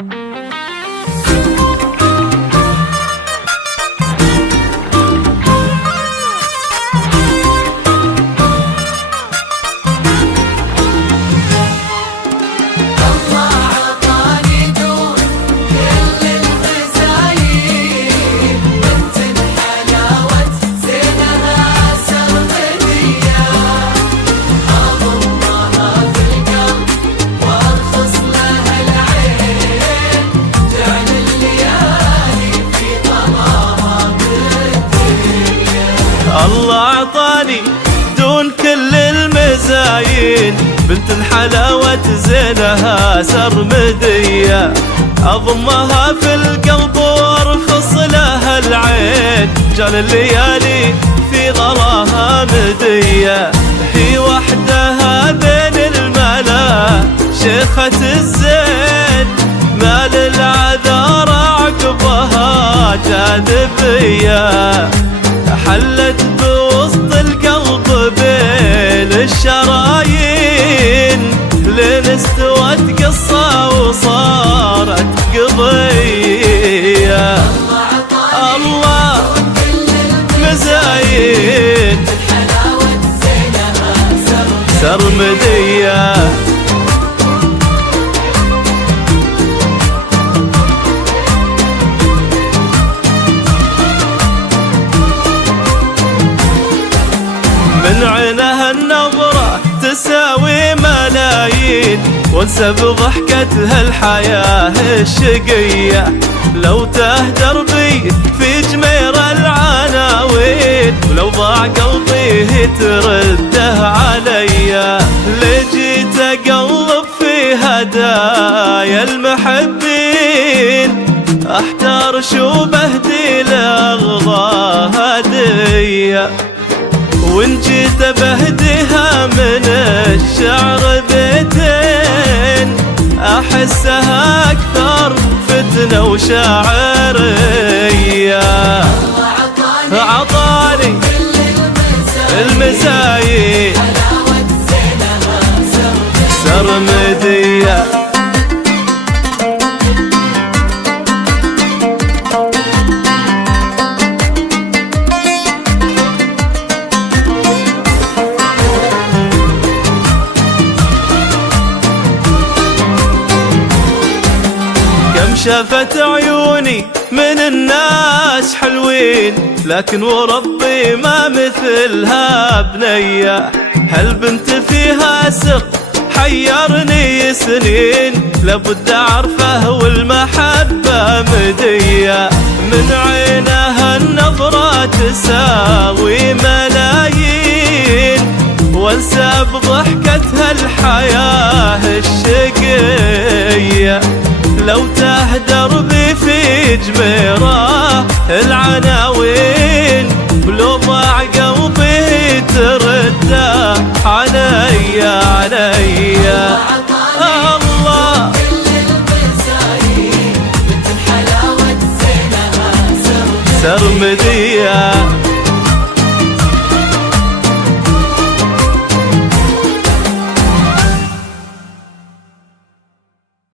الله عطاني دون كل المزايين بنت الحلاوة زينها سرمدية، أضمها في القلب وارخص لها العين، جال الليالي في غراها مدية، هي وحدها بين الملا شيخة الزين، مال العذار عقبها جاذبية، حلت بوسط القلب بين الشرايين، لين استوت قصة وصارت قضية. الله مزايين سرمدية، من عينها النظرة تساوي ملايين، وانسى بضحكتها الحياة الشقية، لو تهدر بي في جمير العناوين، ولو ضاع قلبي ترده عليا، لجيت اقلب في هدايا المحبين، احتار شو بهدي لاغضى هدية، وان جيت بهديها من الشعر بيتين، احسها اكثر فتنة وشاعرية. عطاني المزايين سرمدية، شافت عيوني من الناس حلوين، لكن وربي ما مثلها بنية، هالبنت فيها سر حيرني سنين، لابد اعرفه والمحبة مدية، من عينها النظرة تساوي ملايين، وانسى بضحكتها الحياة الشقية، لو تهدر بي في جميره العناوين، ولو ضاع قلبي ترده عليا عليا. الله سرمدية